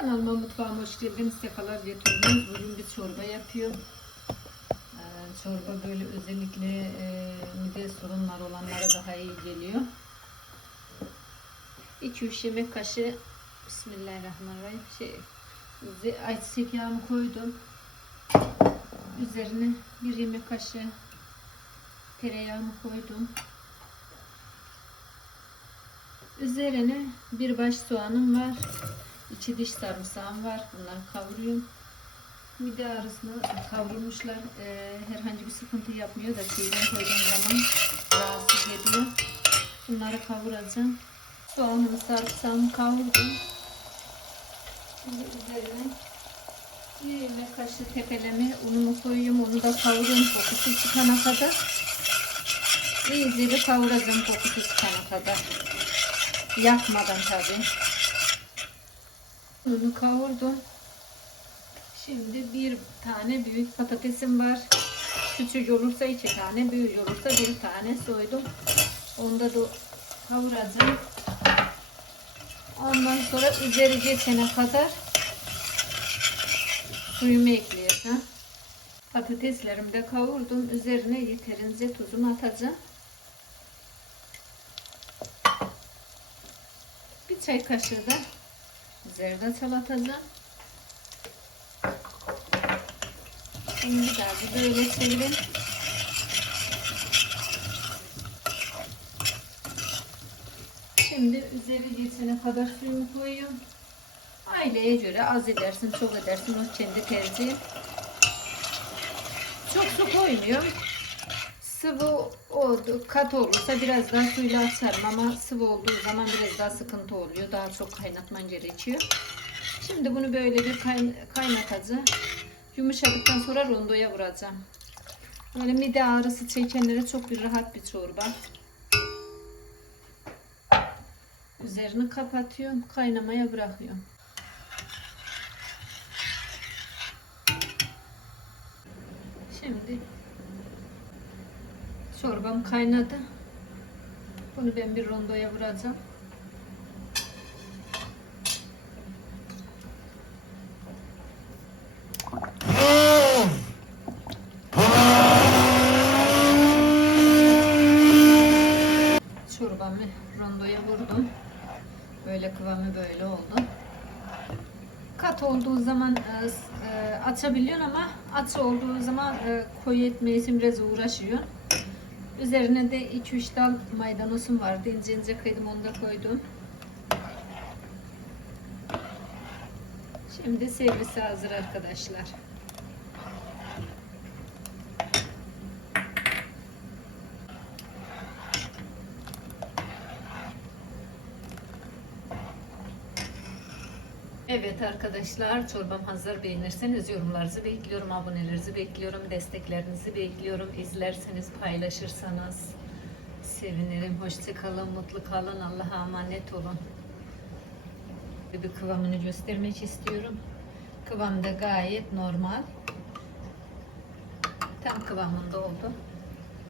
Kanalıma mutfağıma hoş geldiniz. Sefalar getirdiniz. Bugün bir çorba yapıyorum. Ee, çorba böyle özellikle e, mide sorunları olanlara daha iyi geliyor. 2-3 yemek kaşığı Bismillahirrahmanirrahim. Şey, ayçiçek yağımı koydum. Üzerine bir yemek kaşığı tereyağımı koydum. Üzerine bir baş soğanım var. İki diş sarımsağım var. Bunları kavuruyorum. Mide ağrısını kavrulmuşlar. Ee, herhangi bir sıkıntı yapmıyor da çiğden koyduğum zaman rahatsız ediyor. Bunları kavuracağım. Soğanımı sarımsağımı kavurdum. Şimdi üzerine bir yemek kaşığı tepeleme unumu koyuyorum. Onu da kavuruyorum kokusu çıkana kadar. İyice bir kavuracağım kokusu çıkana kadar. Yakmadan tabii. Bunu kavurdum. Şimdi bir tane büyük patatesim var. Küçük olursa iki tane, büyük olursa bir tane soydum. Onda da kavuracağım. Ondan sonra üzeri geçene kadar suyumu ekleyeceğim. Patateslerimi de kavurdum. Üzerine yeterince tuzumu atacağım. Bir çay kaşığı da zerdeçal atacağım. Şimdi daha bir böyle çevireyim. Şimdi üzeri geçene kadar suyumu koyuyorum. Aileye göre az edersin, çok edersin. O kendi tercihin. Çok su koymuyorum. Sıvı oldu, kat olursa biraz daha suyla açarım ama sıvı olduğu zaman biraz daha sıkıntı oluyor. Daha çok kaynatman gerekiyor. Şimdi bunu böyle bir kayn kaynatacağım. Yumuşadıktan sonra rondoya vuracağım. Böyle mide ağrısı çekenlere çok bir rahat bir çorba. Üzerini kapatıyorum, kaynamaya bırakıyorum. Şimdi çorbam kaynadı. Bunu ben bir rondoya vuracağım. Çorbamı rondoya vurdum. Böyle kıvamı böyle oldu. Kat olduğu zaman e, e, açabiliyorsun ama aç olduğu zaman e, koyu etmesi için biraz uğraşıyor. Üzerine de 2-3 dal maydanozum vardı. İnce ince kıydım onu da koydum. Şimdi servise hazır arkadaşlar. Evet arkadaşlar çorbam hazır beğenirseniz yorumlarınızı bekliyorum abonelerinizi bekliyorum desteklerinizi bekliyorum. İzlerseniz paylaşırsanız sevinirim. Hoşça kalın mutlu kalın Allah'a emanet olun. Bir kıvamını göstermek istiyorum. Kıvam da gayet normal. Tam kıvamında oldu